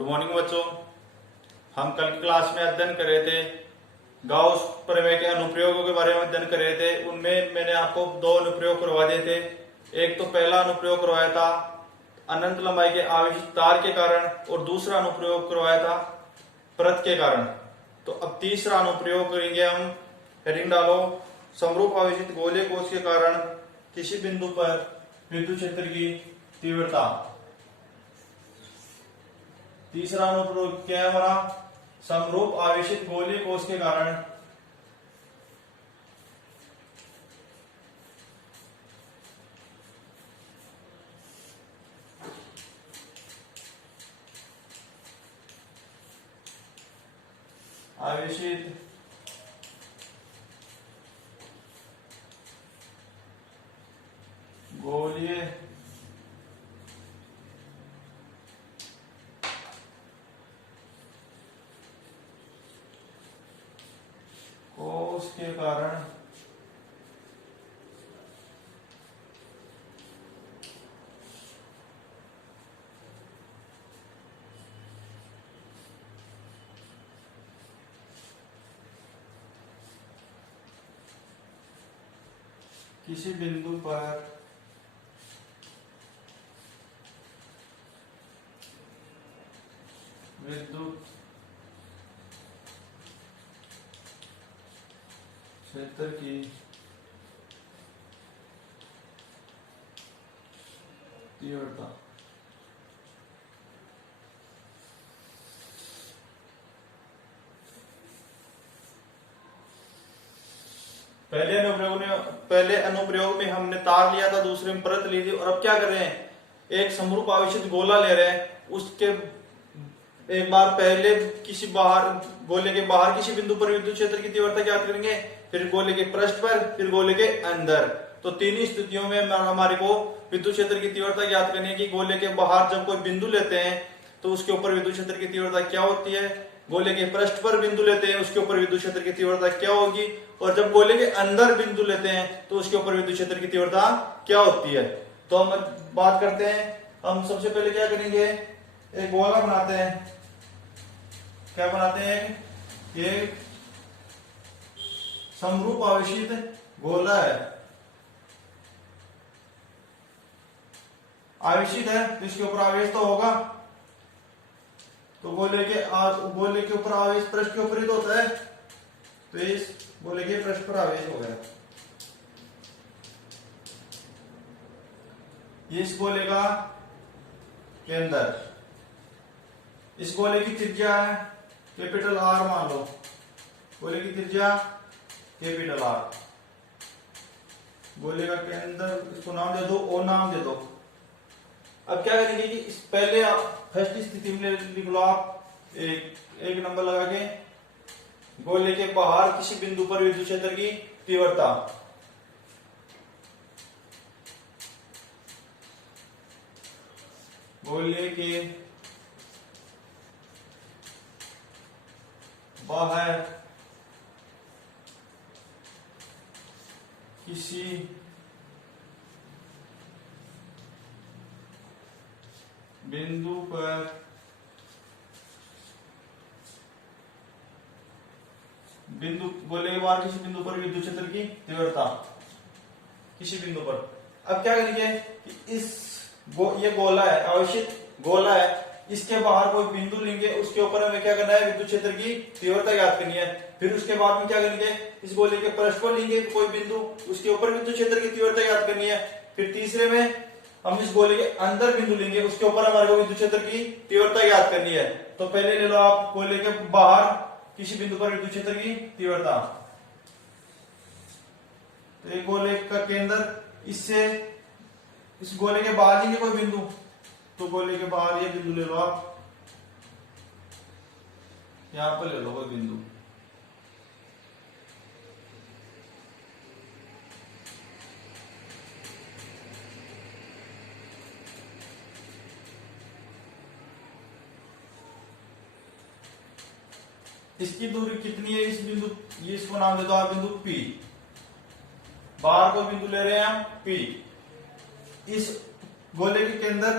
Good morning बच्चों। हम कल की क्लास में अध्ययन कर रहे थे गाउस प्रमेय के अनुप्रयोगों के बारे में अध्ययन कर रहे थे। उनमें मैंने आपको दो अनुप्रयोग करवा दिए थे। एक तो पहला अनुप्रयोग करवाया था अनंत लंबाई के आवेशित तार के कारण और दूसरा अनुप्रयोग करवाया था परत के कारण। तो अब तीसरा अनुप्रयोग करेंगे हम। हेडिंग डालो, समरूप आवेशित गोलीय कोश के कारण किसी बिंदु पर विद्युत क्षेत्र की तीव्रता। तीसरा अनुप्रयोग क्या है हमारा? समरूप आवेशित गोलीय कोश के कारण आवेशित गोलीय कोश के कारण किसी बिंदु पर विद्युत क्षेत्र की तीव्रता। पहले अनुप्रयोग में हमने तार लिया था, दूसरे में परत ली थी। और अब क्या कर रहे हैं? एक समरूप आवेशित गोला ले रहे हैं। उसके एक बार पहले किसी गोले के बाहर किसी बिंदु पर विद्युत क्षेत्र की तीव्रता ज्ञात करेंगे, फिर गोले के पृष्ठ पर, फिर गोले के अंदर। तो तीन ही स्थितियों में हमारे को विद्युत क्षेत्र की तीव्रता ज्ञात करनी है कि गोले के बाहर जब कोई बिंदु लेते हैं तो उसके ऊपर विद्युत क्षेत्र की तीव्रता क्या होती है, गोले के पृष्ठ पर बिंदु लेते हैं उसके ऊपर विद्युत क्षेत्र की तीव्रता क्या होगी, और जब गोले के अंदर बिंदु लेते हैं तो उसके ऊपर विद्युत क्षेत्र की तीव्रता क्या होती है। तो हम बात करते हैं। हम सबसे पहले क्या करेंगे, एक गोला बनाते हैं। क्या बनाते हैं? ये समरूप आवेशित गोला है, आवेशित है तो इसके ऊपर आवेश तो होगा। तो गोले के ऊपर आवेश पृष्ठ के ऊपर ही तो होता है, तो इस गोले के पृष्ठ पर आवेश हो गया। ये इस गोले का केंद्र, इस गोले की त्रिज्या है कैपिटल आर मान लो। गोले की त्रिज्या कैपिटल आर, गोले का केंद्र इसको नाम दे दो, ओ नाम दे दो। अब क्या करेंगे कि इस पहले फर्स्ट स्थिति में लिख लो आप एक नंबर लगा के, गोले के बाहर किसी बिंदु पर विद्युत क्षेत्र की तीव्रता। गोले के बाहर किसी बिंदु पर गोले के बाहर किसी बिंदु पर विद्युत क्षेत्र की तीव्रता किसी बिंदु पर। अब क्या करेंगे कि ये गोला है, आवेशित गोला है, इसके बाहर कोई बिंदु लेंगे, उसके ऊपर हमें क्या करना है? विद्युत क्षेत्र की तीव्रता ज्ञात करनी है। फिर उसके बाद में क्या करेंगे? इस गोले के पृष्ठ पर लेंगे कोई बिंदु, उसके ऊपर विद्युत क्षेत्र की तीव्रता ज्ञात करनी है। फिर तीसरे में हम इस गोले के अंदर बिंदु लेंगे, उसके ऊपर हमारे को विद्युत क्षेत्र की तीव्रता ज्ञात करनी है। तो पहले ले लो आप गोले के बाहर किसी बिंदु पर विद्युत क्षेत्र की तीव्रता। तो एक गोले का केंद्र, इससे इस गोले के बाहर लेंगे कोई बिंदु, तो गोले के बाहर ये बिंदु ले लो आप, यहां पर ले लो कोई बिंदु। इसकी दूरी कितनी है? इस बिंदु, ये इसको नाम दे दो आप बिंदु P। बाहर को बिंदु ले रहे हैं हम P। इस गोले के केंद्र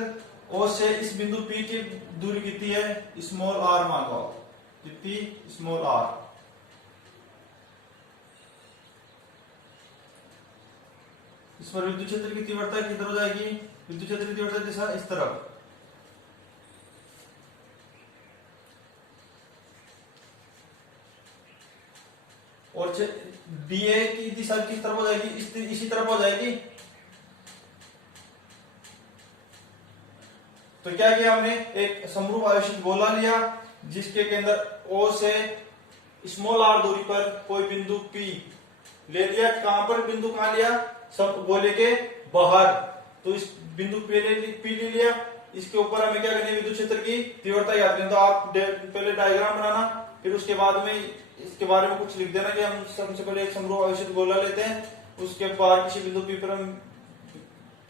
ओ से इस बिंदु P की दूरी कितनी है, स्मॉल r मान लो, कितनी, स्मॉल r। इस पर विद्युत क्षेत्र की तीव्रता किधर हो जाएगी, विद्युत क्षेत्र की तीव्रता दिशा इस तरफ, और डीए की दिशा किस तरफ हो जाएगी, इसी तरफ हो जाएगी। तो क्या किया हमने, एक समरूप आवेशित गोला लिया जिसके केंद्र O से स्मॉल r दूरी पर कोई बिंदु P ले लिया। कहां पर बिंदु, कहां लिया, सब गोले के बाहर। तो इस बिंदु P ले लिया। इसके ऊपर हमें क्या करनी है, विद्युत क्षेत्र की तीव्रता याद करनी। तो आप पहले डायग्राम बनाना, फिर उसके बाद में इसके बारे में कुछ लिख देना कि हम सबसे पहले एक समरूप आवेशित गोला लेते हैं, उसके बाद किसी बिंदु P पर हम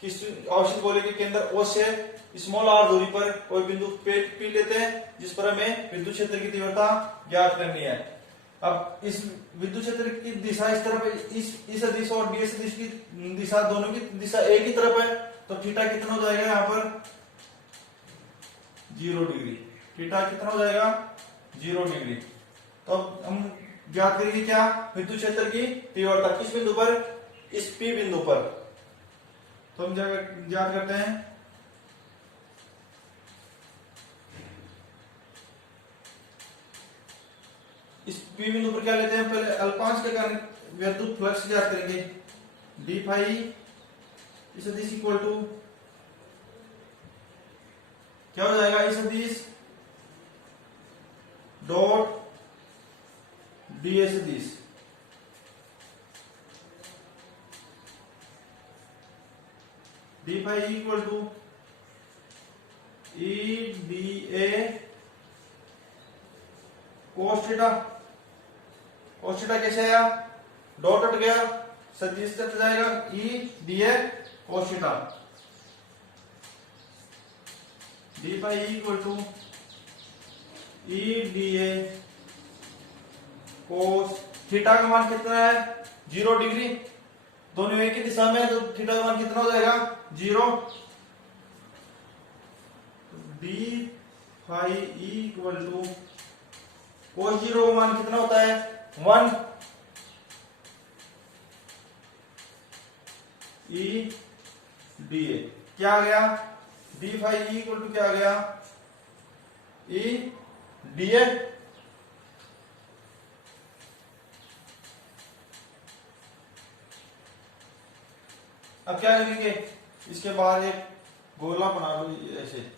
किस आवेशित गोले के केंद्र O से स्मॉल r दूरी पर कोई बिंदु P लेते हैं जिस पर हमें विद्युत क्षेत्र की तीव्रता ज्ञात करनी है। अब इस विद्युत क्षेत्र की दिशा इस तरफ, इस सदिश और डी सदिश की दिशा, दोनों की दिशा एक ही तरफ है। तो थीटा कितना हो जाएगा यहाँ पर, 0 डिग्री। थीटा कितना हो जाएगा, 0 डिग्री। तो अब हम ज्ञात करेंगे क्या, विद्युत क्षेत्र की तीव्रता किस बिंदु पर, इस P बिंदु पर। तो हम ज्ञात करते हैं, इस P बिंदु पर क्या लेते हैं, पहले अल्पांश के कारण विद्युत फ्लक्स ज्ञात करेंगे। डी फाई इस सदिश इक्वल टू क्या हो जाएगा, इस सदिश डॉट डी सदिश। D phi equal to E D A cos theta. Cos theta कैसे आया, डॉट हट गया, सदिश कट जाएगा, E D A cos theta. D phi equal to E D A cos theta का मान कितना है, 0 डिग्री। दोनों एक ही दिशा में, तो थीटा का मान कितना हो जाएगा, 0। डी फाई इक्वल टू कोस 0 का मान कितना होता है, 1। ई डी ए क्या आ गया, डी फाई इक्वल टू क्या आ गया, ई डी ए। अब क्या करेंगे, इसके बाद एक गोला बना लो ऐसे।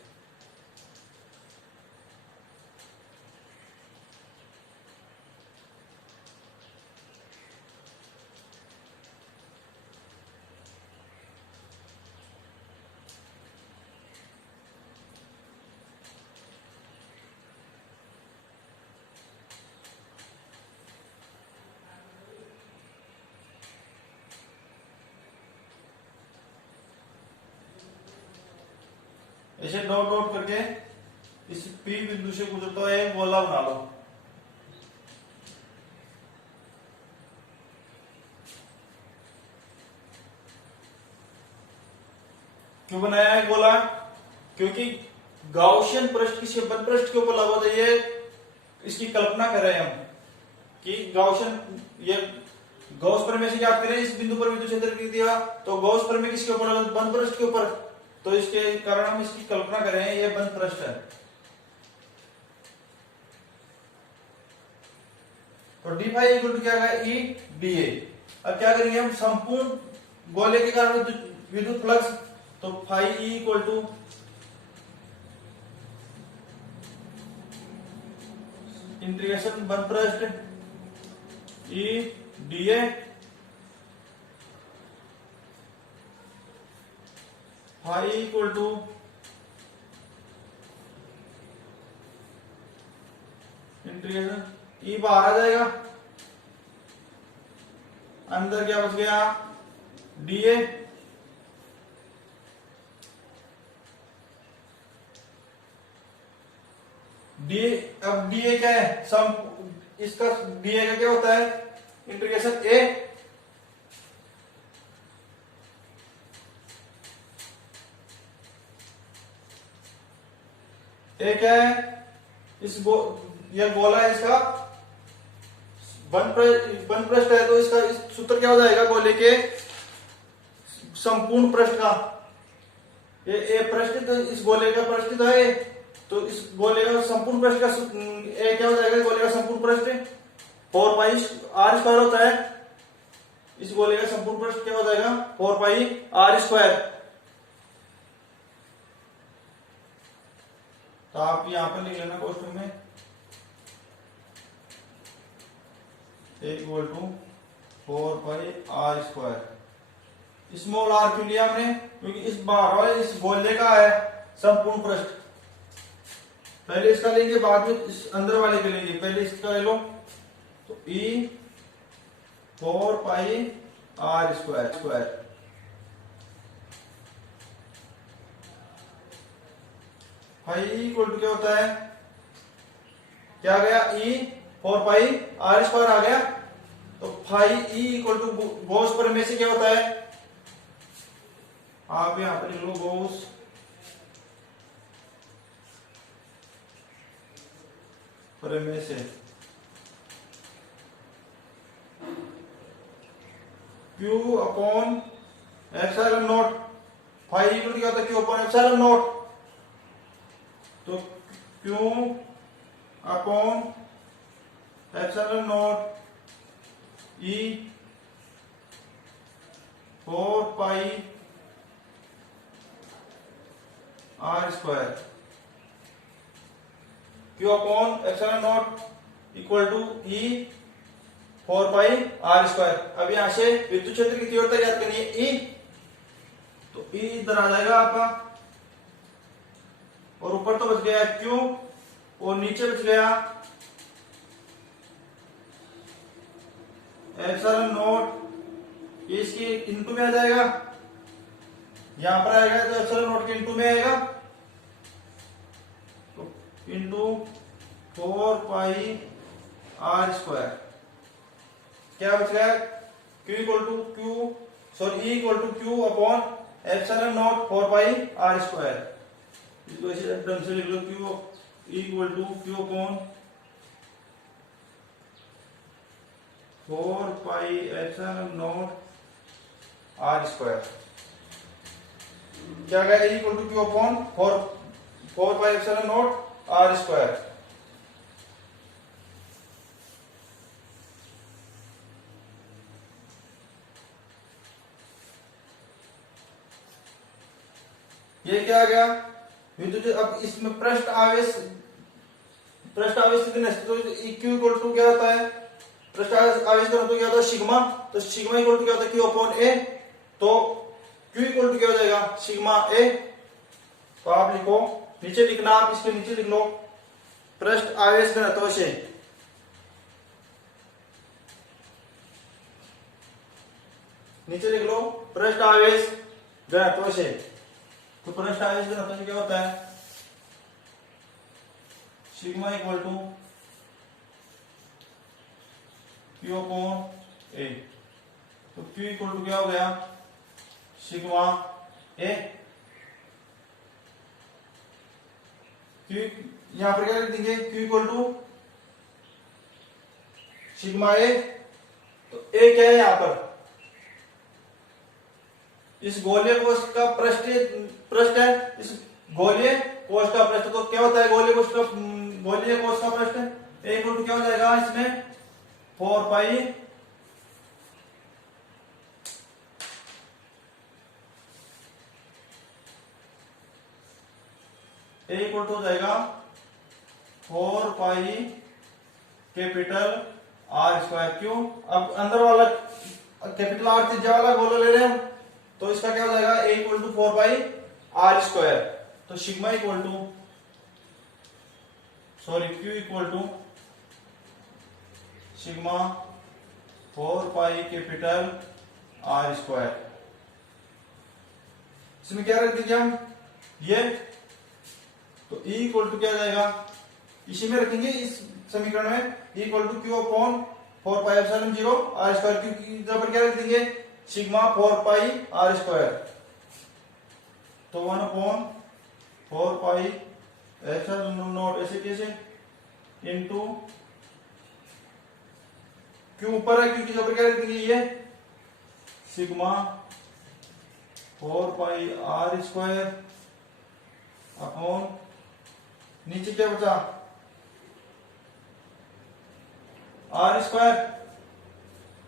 ऐसे डॉट डॉट करके इस P बिंदु से गुजरता हुआ एक गोला बना लो। क्यों बनाया है गोला, क्योंकि गाउसियन पृष्ठ किसी बंद पृष्ठ के ऊपर लगा होता है, इसकी कल्पना कर रहे हैं हम कि गाउसियन, ये गॉस प्रमेय से याद करें, इस बिंदु पर विद्युत क्षेत्र की दिया, तो गॉस प्रमेय किसके ऊपर लगा, बंद पृष्ठ के ऊपर। तो इसके कारण हम इसकी कल्पना कर रहे हैं, ये बंद पृष्ठ है। तो डी फाई इक्वल टू क्या है, ई डी ए। अब क्या करेंगे हम, संपूर्ण गोले के कारण विद्युत फ्लक्स, तो phi E equal to integration बंद पृष्ठ E D A phi equal to integration, E बाहर आ जाएगा, अंदर क्या बच गया, डीए। डी, अब डीए क्या है, सम, इसका डीए का क्या होता है, इंटीग्रेशन ए ए क्या है, यह गोला है, इसका वन पृष्ठ है, तो इसका इस सूत्र क्या हो जाएगा गोले के संपूर्ण पृष्ठ का। ये पृष्ठ तो इस गोले का पृष्ठ तो है, तो इस गोले का संपूर्ण पृष्ठ का ए क्या हो जाएगा, गोले का संपूर्ण पृष्ठ 4 पाई आर स्क्वायर होता है। इस गोले का संपूर्ण पृष्ठ क्या हो जाएगा 4 पाई आर स्क्वायर। तो आप यहां पर लिख लेना क्वेश्चन में equal to 4 pi are square. Small R क्यों लिया हमने, क्योंकि इस बाहर वाले इस गोले का है संपूर्ण पृष्ठ। पहले इसका लेंगे, बाद में इस अंदर वाले के लेंगे। पहले इसका ले लो, तो E 4 pi are square phi equal to क्या होता है, क्या आ गया ई 4 पाई आर स्क्वायर आ गया। तो phi E equal to Gauss प्रमेय से क्या होता है, आप यहां पर लिख लो गॉस प्रमेय से Q upon epsilon naught, phi equal क्या होता है Q अपॉन एप्सिलॉन नॉट। तो Q upon epsilon naught E 4 pi are square, Q upon epsilon naught equal to E 4 pi are square. अब यहां से विद्युत क्षेत्र की तीव्रता ज्ञात करनी है E, तो E इधर आ जाएगा आपका, और ऊपर तो बच गया Q और नीचे बच गया एप्सिलॉन नॉट। ये इसकी इनटू में आ जाएगा, यहां पर आएगा तो एप्सिलॉन नॉट के इनटू में आएगा, तो इनटू 4 पाई आर स्क्वायर। क्या बच गया Q equal to Q sorry E equal to Q upon epsilon naught 4 pi are square. इसको ऐसे ढंग से लिख लो, Q equal to Q upon 4 pi epsilon naught R square. क्या गया E equal to Q upon 4 pi epsilon naught R square. ये क्या आ गया विद्युत। अब इसमें पृष्ठ आवेश कितने, तो Q इक्वल टू क्या होता है, पृष्ठ आवेश घनत्व क्या होता है सिग्मा। तो सिग्मा इक्वल टू क्या होता है Q अपॉन A। तो Q इक्वल टू क्या हो जाएगा सिग्मा A। तो आप लिखो, नीचे लिखना, आप इसके नीचे लिख लो पृष्ठ आवेश घनत्व से, नीचे लिख लो पृष्ठ आवेश घनत्व से। तो पृष्ठ आवेश घनत्व से क्या होता है sigma equal to Q upon A। तो Q इक्वल टू क्या हो गया सिग्मा A। Q यहां पर क्या लिख देंगे Q equal to sigma A। तो A क्या है यहां पर, इस गोलीय कोश का पृष्ठ है, इस गोलीय कोश का पृष्ठ। तो क्या होता है गोलीय कोश का पृष्ठ, A इक्वल टू क्या हो जाएगा इसमें 4 पाई A इक्वल टू हो जाएगा 4 पाई कैपिटल R स्क्वायर। क्यों, अब अंदर वाला कैपिटल R त्रिज्या वाला गोला ले रहे हैं, तो इसका क्या हो जाएगा A equal to 4 pi are square. तो sigma equal to Q equal to sigma 4 pi capital R square. इसमें क्या रख दीजिए हम ये, तो E इक्वल टू क्या आ जाएगा, इसी में रखेंगे इस समीकरण में E equal to Q upon 4 pi epsilon 0 R square. क्योंकि इधर पर क्या रख देंगे सिग्मा 4 पाई आर स्क्वायर। तो 1 अपॉन 4 पाई एप्सिलॉन नॉट ऐसे कैसे इनटू क्यों ऊपर है क्योंकि ऊपर क्या लिखेंगे ये sigma 4 pi are square upon नीचे क्या बचा आर स्क्वायर।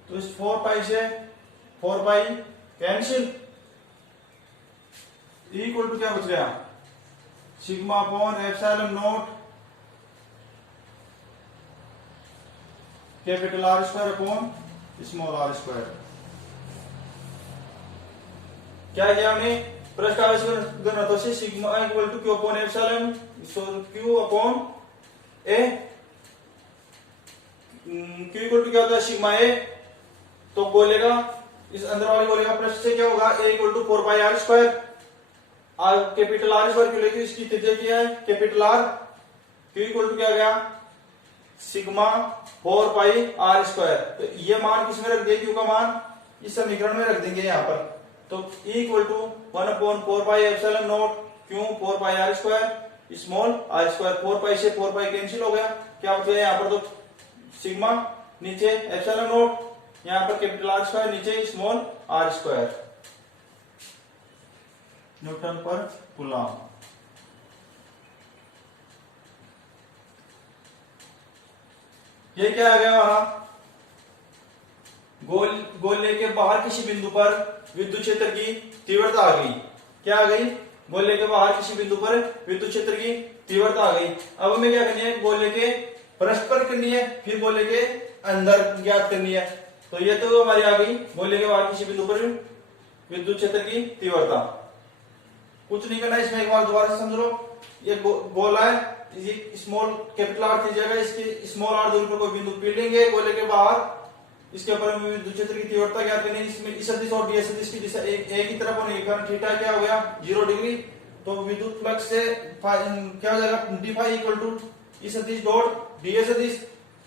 तो इस 4 पाई से 4 पाई कैंसिल इक्वल टू क्या बच गया sigma upon epsilon naught capital R square upon small are square. क्या किया हमने पृष्ठ आवेश घनत्व से sigma equal to Q upon epsilon Q upon A Q equal to क्या होता है सिग्मा ए। तो बोलेगा इस अंदर वाले बोलेगा पृष्ठ से क्या होगा A equal to 4 pi are square r capital R square क्यों लेके इसकी त्रिज्या क्या है capital R Q equal to क्या गया सिग्मा 4 पाई आर स्क्वायर। तो ये मान किसमें रख दिया क्यू का मान इस समीकरण में रख देंगे यहाँ पर। तो equal to 1 upon 4 pi epsilon naught Q 4 pi are square small are square 4 pi से 4 पाई कैंसिल हो गया क्या बच गया यहाँ पर तो सिग्मा नीचे एप्सिलॉन नॉट यहाँ पर कैपिटल आर स्क्वायर नीचे स्मॉल आर स्क्वायर न्यूटन पर कूलम। ये क्या आ गया हमारा गोले के बाहर किसी बिंदु पर विद्युत क्षेत्र की तीव्रता आ गई। क्या आ गई गोले के बाहर किसी बिंदु पर विद्युत क्षेत्र की तीव्रता आ गई। अब हमें क्या करनी है गोले के पृष्ठ पर करनी है फिर गोले के अंदर ज्ञात करनी है। तो ये तो हमारी आ गई गोले के बाहर किसी बिंदु पर विद्युत क्षेत्र की तीव्रता। कुछ नहीं करना इसमें एक बार दोबारा से समझ लो ये गोला है ये स्मॉल कैपिटल आर की जगह इसके स्मॉल आर दूरी पर कोई बिंदु पी लेंगे गोले के बाहर इसके ऊपर विद्युत क्षेत्र की तीव्रता ज्ञात करनी है। इसमें इस सदिश और डी सदिश की दिशा एक ही तरफ होने के कारण थीटा क्या हो गया 0 डिग्री। तो विद्युत फ्लक्स से क्या हो जाएगा डी फाई इक्वल टू ई सदिश डॉट डी सदिश।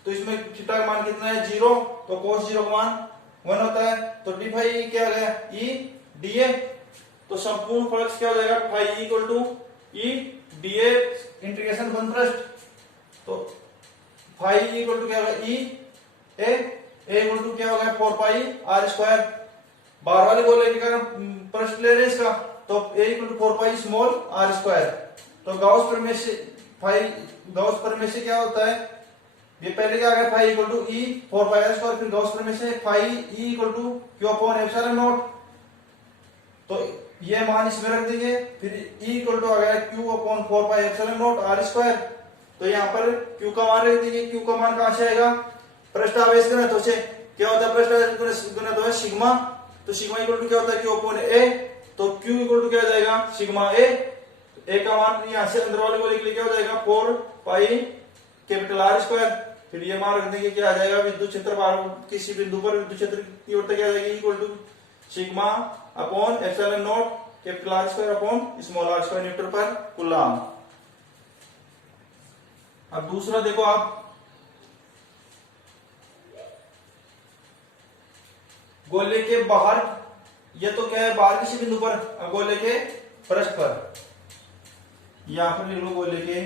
तो इसमें थीटा का मान कितना है 0 तो cos 0 का मान 1 होता है। तो डी फाई क्या हो गया ई डी ए। तो संपूर्ण फ्लक्स क्या हो जाएगा phi equal to E D A integration 1 पृष्ठ। तो फाई इक्वल टू क्या होगा ई ए इक्वल टू क्या हो गया 4 पाई आर स्क्वायर। बाहर वाले गोले के कारण पृष्ठ ले रहे हैं इसका तो A equal to 4 pi small are square. तो गाउस प्रमेय से गाउस प्रमेय से क्या होता है ये पहले क्या आ गया phi equal to E 4 pi are square फिर गाउस प्रमेय से phi E equal to Q upon epsilon naught. तो ये मान इसमें रख देंगे फिर ई इक्वल टू आ गया Q upon 4 pi epsilon naught R square. तो यहाँ पर क्यू का मान रख देंगे क्यू का मान कहां से आएगा पृष्ठ आवेश घनत्व से। क्या होता है पृष्ठ आवेश घनत्व है सिग्मा। तो सिग्मा इक्वल टू क्या होता है क्यू अपॉन ए। तो क्यू इक्वल टू क्या हो जाएगा सिग्मा ए। ए का मान यहाँ से अंदर वाले गोले के लिए क्या हो जाएगा 4 पाई कैपिटल आर स्क्वायर। फिर ये मान रख देंगे क्या आ जाएगा विद्युत क्षेत्र बाहर किसी बिंदु पर विद्युत क्षेत्र की तीव्रता क्या आ जाएगी equal to sigma upon epsilon naught capital R square upon small are square newton पर कूलम। अब दूसरा देखो आप गोले के बाहर ये तो क्या है बाहर किसी बिंदु पर गोले के पृष्ठ पर यहां पर लिख लो गोले के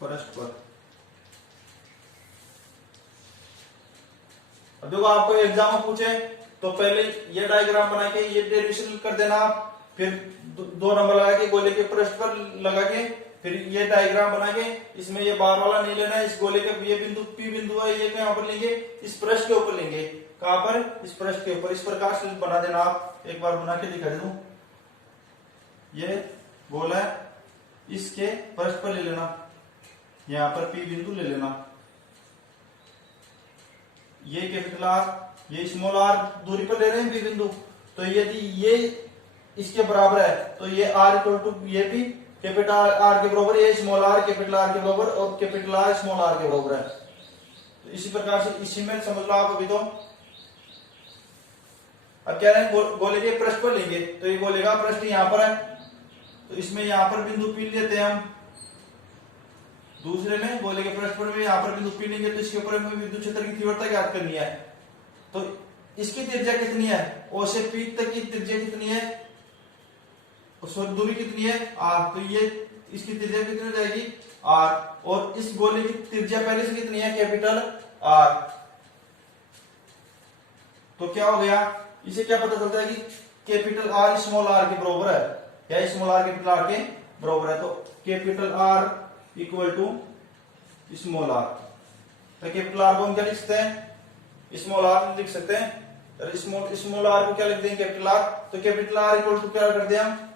पृष्ठ पर। अब देखो आपको एग्जाम में पूछे तो पहले ये डायग्राम बना के ये डेरिवेशन कर देना आप फिर 2 नंबर लगा के गोले के पृष्ठ पर लगा के फिर ये डायग्राम बना के इसमें ये बाहर वाला नहीं लेना है इस गोले के ये बिंदु पी बिंदु है ये कहां पर लेंगे इस पृष्ठ के ऊपर लेंगे। कहां पर इस पृष्ठ के ऊपर इस प्रकार से बना देना आप एक बार बना के दिखा दूं। ये गोला है इसके पृष्ठ पर ले लेना यहां पर पी बिंदु ले लेना ये कैपिटल आर ये स्मॉल आर दूरी पर ले रहे हैं पी बिंदु। तो यदि ये इसके बराबर है तो ये आर इक्वल टू ये भी कैपिटल आर के बराबर ये स्मॉल आर कैपिटल आर के बराबर और कैपिटल आर स्मॉल आर के बराबर है। तो इसी प्रकार से इसी में समझ लो आप अभी। तो अब क्या है गोले के पृष्ठ पर लेंगे तो ये गोले का पृष्ठ यहां पर है तो इसमें यहां पर बिंदु पी लेते हैं हम। दूसरे में गोले के पृष्ठ पर भी यहां पर बिंदु पी लेंगे तो इसके ऊपर हमें विद्युत क्षेत्र की तीव्रता ज्ञात करनी है। तो इसकी त्रिज्या कितनी है, ओ से पी तक की त्रिज्या कितनी है, दूरी कितनी है आर, तो ये इसकी त्रिज्या कितनी हो जाएगी आर, और इस गोले की त्रिज्या पहले से कितनी है कैपिटल आर। तो क्या हो गया, इसे क्या पता चलता है कि कैपिटल आर स्मॉल आर के बराबर है, या स्मॉल आर कैपिटल आर के बराबर है। तो capital R equal to small R, तो कैपिटल आर को हम क्या लिख सकते हैं, स्मॉल आर लिख सकते हैं। स्मॉल आर को क्या लिख देंगे कैपिटल आर, तो कैपिटल आर इक्वल टू क्या कर दिया हम,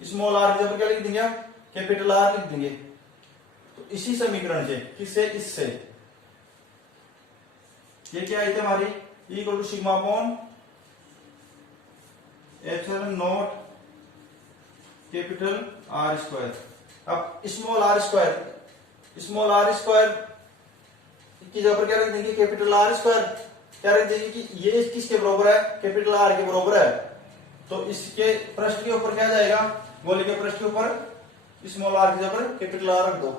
स्मॉल आर की जगह क्या लिख देंगे, कैपिटल आर लिख देंगे। तो इसी समीकरण से, किससे, इससे, ये क्या आई थी हमारी, equal to sigma upon epsilon naught capital R square. अब स्मॉल आर स्क्वायर की जगह पर क्या रख देंगे कैपिटल आर स्क्वायर, क्या रख देंगे कि ये किसके बराबर है, कैपिटल आर के बराबर है। तो इसके पृष्ठ के ऊपर क्या जाएगा, गोले के पृष्ठ के ऊपर स्मॉल आर की जगह पर कैपिटल आर रख दो,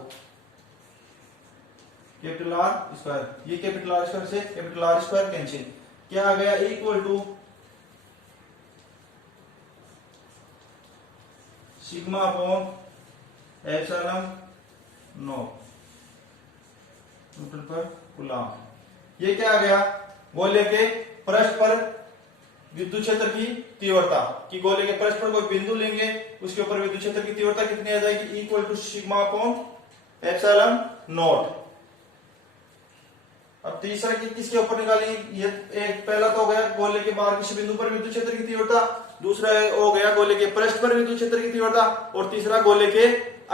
कैपिटल आर स्क्वायर। ये कैपिटल आर स्क्वायर से कैपिटल आर स्क्वायर कैंसिल, क्या आ गया, equal to sigma upon epsilon naught newton पर कूलम्ब। ये क्या आ गया, गोले के पृष्ठ पर विद्युत क्षेत्र की तीव्रता, कि गोले के पृष्ठ पर कोई बिंदु लेंगे, उसके ऊपर विद्युत क्षेत्र की तीव्रता कितनी आ जाएगी, equal to sigma upon epsilon naught. अब तीसरा किसके ऊपर निकालेंगे, ये एक पहला तो हो गया गोले के बाहर किसी बिंदु पर विद्युत क्षेत्र की तीव्रता, दूसरा हो गया गोले के पृष्ठ पर विद्युत क्षेत्र की तीव्रता, और तीसरा गोले के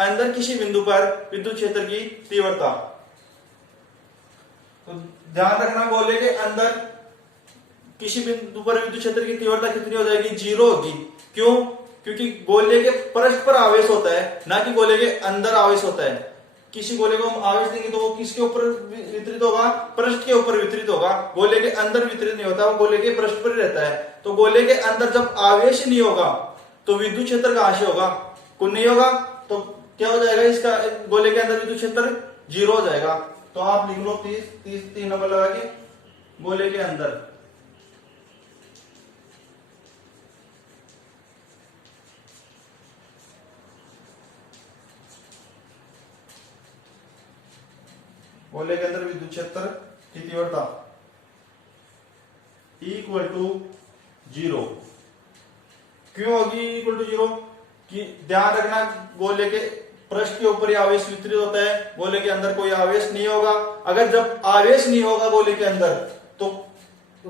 अंदर किसी बिंदु पर विद्युत क्षेत्र की तीव्रता। तो ध्यान रखना, गोले के अंदर किसी बिंदु पर विद्युत क्षेत्र की तीव्रता कितनी हो जाएगी, 0 होगी। क्यों, क्योंकि गोले के पृष्ठ पर आवेश होता है, ना कि गोले के अंदर आवेश होता है। किसी गोले को हम आवेश देंगे तो वो किसके ऊपर वितरित होगा, पृष्ठ के ऊपर वितरित होगा, गोले के अंदर वितरित नहीं होता, वो गोले के पृष्ठ पर ही रहता है। तो गोले के अंदर जब आवेश नहीं होगा तो विद्युत क्षेत्र कहां से होगा, कुछ नहीं होगा, तो क्या हो जाएगा, इसका गोले के अंदर विद्युत क्षेत्र 0 हो जाएगा। तो आप लिख लो 3 नंबर लगा के, गोले के अंदर विद्युत क्षेत्र की तीव्रता इक्वल टू 0। क्यों होगी इक्वल टू 0, कि ध्यान रखना गोले के पृष्ठ के ऊपर ही आवेश वितरित होता है, गोले के अंदर कोई आवेश नहीं होगा। अगर जब आवेश नहीं होगा गोले के अंदर, तो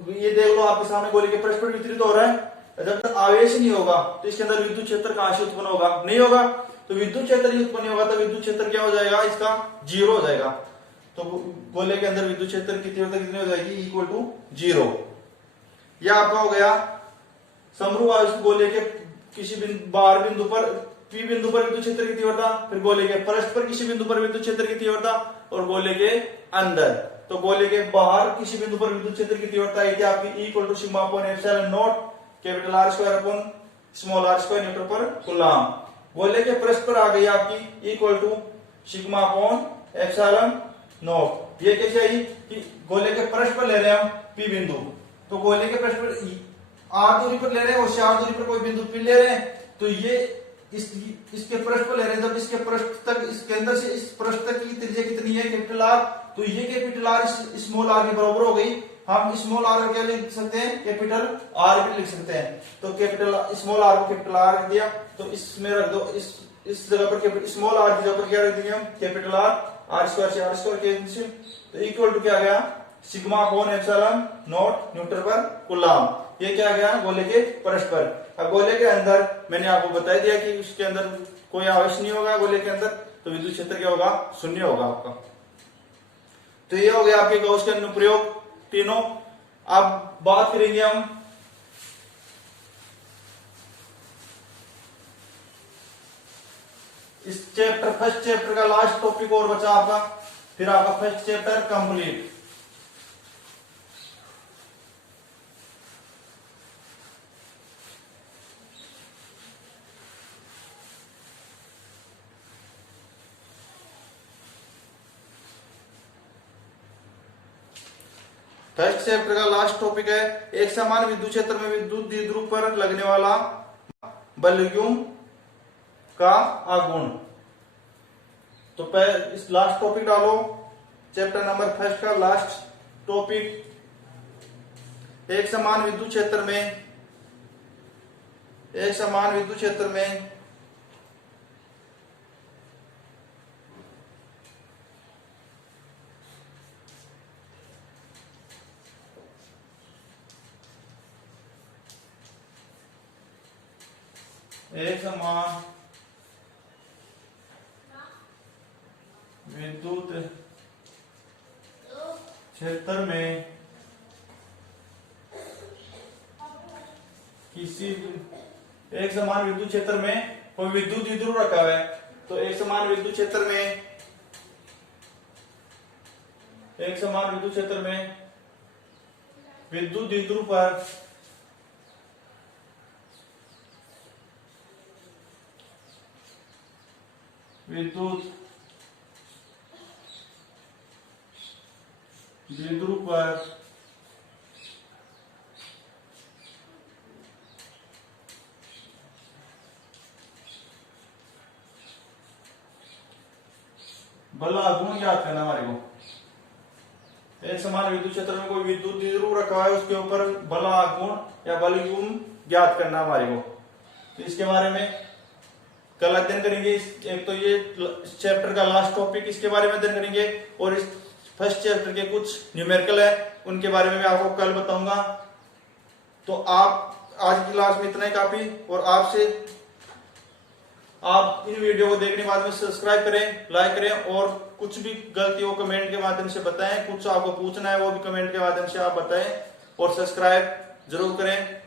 ये देख लो आपके सामने गोले के पृष्ठ पर वितरित हो रहा है, जब तक आवेश नहीं होगा तो इसके अंदर विद्युत क्षेत्र कहां से उत्पन्न होगा, नहीं होगा। तो विद्युत क्षेत्र ही उत्पन्न होगा, तो विद्युत क्षेत्र क्या हो जाएगा, इसका 0 हो जाएगा। तो गोले के अंदर विद्युत क्षेत्र की तीव्रता कितनी हो जाएगी, इक्वल टू 0। यह आपका हो गया समरूप आवेशित गोले के किसी बाहर बिंदु पर, पी बिंदु पर विद्युत क्षेत्र की तीव्रता, फिर गोले के पृष्ठ पर किसी बिंदु पर विद्युत क्षेत्र की तीव्रता, और गोले के अंदर। तो गोले के बाहर किसी बिंदु पर विद्युत क्षेत्र की तीव्रता आई थी आपकी equal to sigma upon epsilon naught capital R square upon small are square newton पर कूलम्ब। गोले के पृष्ठ पर आ गई आपकी equal to sigma upon epsilon naught. ये कैसे आई कि गोले के पृष्ठ पर ले रहे हैं हम पी बिंदु, तो गोले के पृष्ठ पर आर दूरी पर ले रहे हैं, और आर दूरी पर कोई बिंदु पी ले रहे हैं, तो ये इसके पृष्ठ पर ले रहे हैं। जब इसके पृष्ठ तक, इसके अंदर से इस पृष्ठ तक की त्रिज्या कितनी है, कैपिटल आर, तो ये कैपिटल आर स्मॉल आर के बराबर हो गई। हम स्मॉल आर क्या लिख सकते हैं, कैपिटल आर भी लिख सकते हैं। तो कैपिटल स्मॉल आर को कैपिटल आर रख दिया, तो इसमें रख दो, इस जगह पर स्मॉल आर की जगह पर क्या रख देंगे हम, कैपिटल आर स्क्वायर से आर स्क्वायर कैंसिल, तो इक्वल टू क्या गया, sigma upon epsilon naught newton पर कूलम्ब। ये क्या गया, गोले के पृष्ठ पर। अब गोले के अंदर मैंने आपको बता दिया कि उसके अंदर कोई आवेश नहीं होगा गोले के अंदर, तो विद्युत क्षेत्र क्या होगा, 0 होगा आपका। तो ये हो गया आपके गॉस के अनुप्रयोग तीनों। अब बात करेंगे हम इस चैप्टर, फर्स्ट चैप्टर का लास्ट टॉपिक और बचा आपका, फिर आपका first chapter complete. First chapter का लास्ट टॉपिक है एक समान विद्युत क्षेत्र में विद्युत द्विध्रुव पर लगने वाला बलयुग्म का आघूर्ण। तो इस लास्ट टॉपिक डालो, चैप्टर नंबर फर्स्ट का लास्ट टॉपिक, एक समान विद्युत क्षेत्र में एक समान विद्युत क्षेत्र में एक समान विद्युत क्षेत्र में किसी एक समान विद्युत क्षेत्र में कोई विद्युत द्विध्रुव रखा हुआ है, तो एक समान विद्युत क्षेत्र में विद्युत द्विध्रुव पर बल आघूर्ण ज्ञात करना हमारे को। एक समान विद्युत क्षेत्र में कोई विद्युत द्विध्रुव रखा है, उसके ऊपर बल आघूर्ण या बलयुग्म ज्ञात करना हमारे को। तो इसके बारे में कल अध्ययन करेंगे। एक तो ये चैप्टर का लास्ट टॉपिक, इसके बारे में अध्ययन करेंगे, और इस फर्स्ट चैप्टर के कुछ न्यूमेरिकल है उनके बारे में मैं आपको कल बताऊंगा। तो आप आज की क्लास में इतना ही काफी, और आप इन वीडियो को देखने के बाद में सब्सक्राइब करें, लाइक करें, और कुछ भी गलती हो कमेंट के माध्यम से बताएं, कुछ आपको पूछना है वो भी कमेंट के माध्यम से आप बताएं, और सब्सक्राइब जरूर करें।